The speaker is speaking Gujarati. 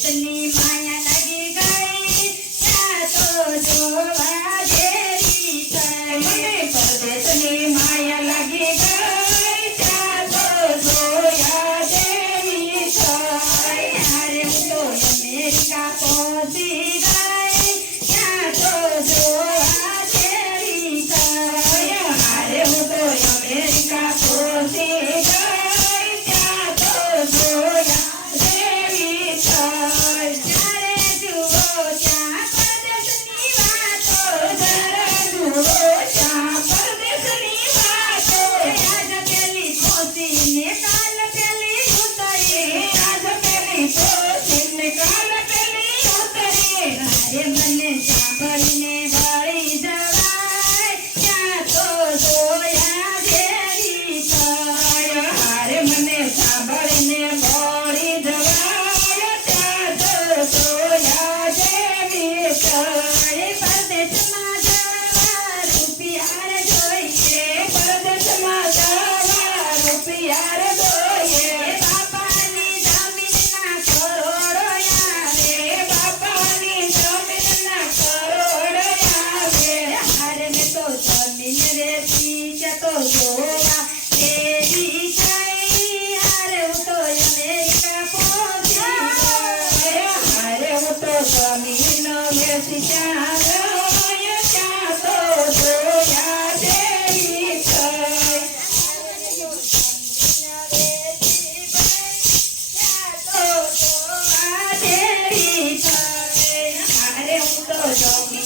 પરદેશની માયા લાગી ગઈ ત્યાં તો જોવા જેવી છે મને પરદેશની માયા લાગી ગઈ ત્યાં તો જોયા જેવી છે અરે હું તો અમેરિકા પહોંચી ગઈ ત્યાં તો જોવા જેવી છે અરે હું તો અમેરિકા પહોંચી ગઈ ત્યાં તો જોયા જેવી છે જ્યારે જુઓ ત્યાં પરદેશની વાતો જરા જુઓ ત્યાં પરદેશની વાતો આજ પેલી પહોંચીને કાલ પેલી ઉતરી આજ પેલી પહોંચીને કાલ પેલી ઉતરી અરે મને સાંભળીને વળી જવાય ત્યાં તો જોયા જેવી છે હારે મને સાંભળીને વળી જવાય ત્યાં તો જોયા જેવી છે પરદેશમાં જવા રૂપિયા જોઈએ પરદેશમાં જવા રૂપિયા જોઈએ બાપાની જમીનના કરોડો આવે બાપાની જમીનના કરોડો આવે હારે મેં તો જમીન વેચી છે તો જોવા જેવી છે હારે હું તો અમેરિકા પહોંચી હારે હું તો જમીન વેચી ત્યાં તો જોયા જેવી છે હારે હું તો